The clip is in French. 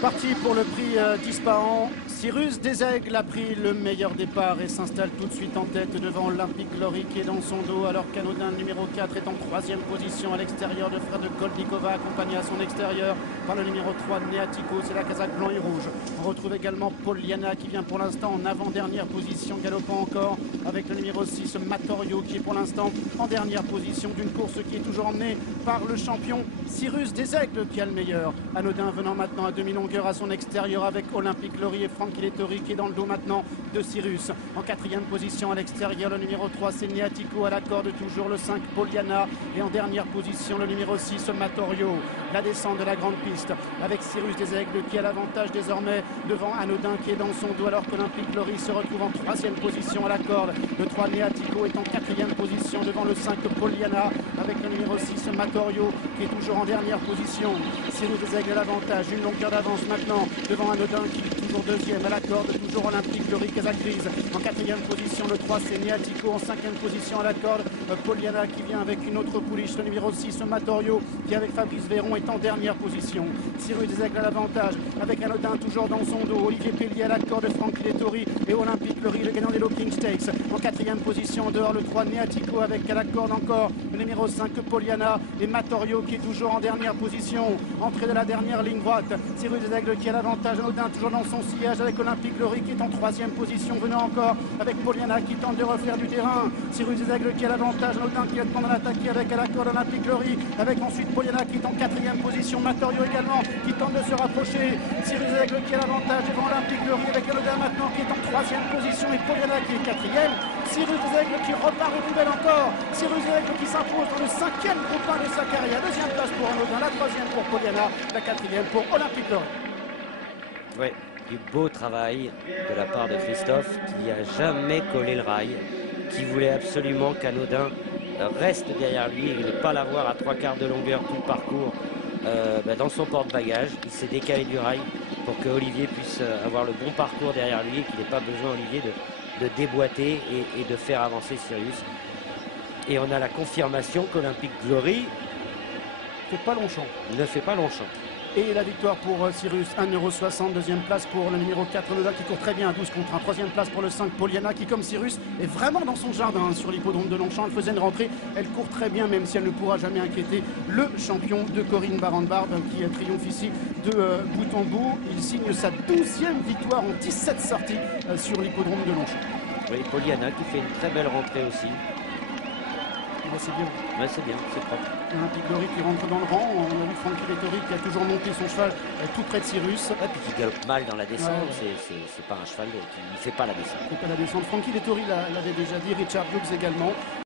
Parti pour le prix d'Ispahan, Cyrus Desaigles a pris le meilleur départ et s'installe tout de suite en tête devant Olympique Glory qui est dans son dos, alors qu'Anodin numéro 4 est en 3e position à l'extérieur de Fred Goldnikova, accompagné à son extérieur par le numéro 3 Neatico, c'est la casaque blanc et rouge. On retrouve également Poliana qui vient pour l'instant en avant-dernière position, galopant encore avec le numéro 6 Matorio qui est pour l'instant en dernière position d'une course qui est toujours emmenée par le champion Cyrus Desaigles qui a le meilleur. Anodin venant maintenant à demi-longueur à son extérieur avec Olympique Glory et Francky Lettori qui est dans le dos maintenant de Cyrus. En 4e position à l'extérieur, le numéro 3 c'est Neatico, à la corde toujours le 5 Poliana et en dernière position le numéro 6 Matorio. La descente de la grande piste avec Cyrus Desaigles qui a l'avantage désormais devant Anodin qui est dans son dos, alors qu'Olympique Glory se retrouve en 3e position à la corde. Le 3 Neatico est en 4e position devant le 5 Poliana avec le numéro 6 Matorio qui est toujours en dernière position. Cyrus Desaigles a l'avantage, une longueur d'avance maintenant devant Anodin qui est toujours 2e à la corde, toujours Olympique Glory casaque grise. En 4e position le 3 c'est Neatico, en 5e position à la corde Poliana qui vient avec une autre pouliche, le numéro 6 Matorio qui avec Fabrice Véron est en dernière position. Cyrus Desaigles a l'avantage avec Anodin toujours dans son dos, Olivier Pellier à la corde, Francky Lettori et Olympique Glory, le gagnant des Looking Stakes. En 4e position en dehors le 3 Neatico avec à la corde encore le numéro 5 Poliana et Matorio qui est toujours en dernière position. Entrée de la dernière ligne droite, Cyrus Desaigles qui a l'avantage, Anodin toujours dans son sillage avec Olympique Glory qui est en 3e position, venant encore avec Poliana qui tente de refaire du terrain. Cyrus Desaigles qui a l'avantage, Anodin qui attend à l'attaquer avec à la corde Olympique Glory, avec ensuite Poliana qui est en 4e position, Matorio également qui tente de se rapprocher. Cyrus Desaigles qui a l'avantage devant Olympique Glory avec Anodin maintenant qui est en 3e position et Poliana qui est 4e. Cyrus Desaigles qui repart aux poubelles encore. Cyrus Desaigles qui s'impose dans le 5e groupe 1 de sa carrière. 2e place pour Anodin, la 3e pour Poliana, la 4e pour Olympique Glory. Oui, du beau travail de la part de Christophe qui n'a jamais collé le rail, qui voulait absolument qu'Anodin reste derrière lui et ne pas l'avoir à 3/4 de longueur tout le parcours dans son porte-bagages. Il s'est décalé du rail pour que Olivier puisse avoir le bon parcours derrière lui et qu'il n'ait pas besoin, Olivier, de déboîter et de faire avancer Cyrus. Et on a la confirmation qu'Olympique Glory ne fait pas Longchamp. Et la victoire pour Cyrus, 1,60 €. 2e place pour le numéro 4, Anodin qui court très bien à 12 contre 1. 3e place pour le 5, Poliana qui, comme Cyrus, est vraiment dans son jardin sur l'hippodrome de Longchamp. Elle faisait une rentrée, elle court très bien, même si elle ne pourra jamais inquiéter le champion de Corinne Barande-Barbe qui triomphe ici de bout en bout. Il signe sa 12e victoire en 17 sorties sur l'hippodrome de Longchamp. Oui, Poliana qui fait une très belle rentrée aussi. C'est bien. Ouais, c'est bien, c'est propre. Olympique Glory qui rentre dans le rang. On a vu Francky Lettori qui a toujours monté son cheval tout près de Cyrus. Et puis qui galope mal dans la descente. Ouais. C'est pas un cheval qui ne fait pas la descente. Il fait pas la descente. Francky Lettori l'avait déjà dit, Richard Hughes également.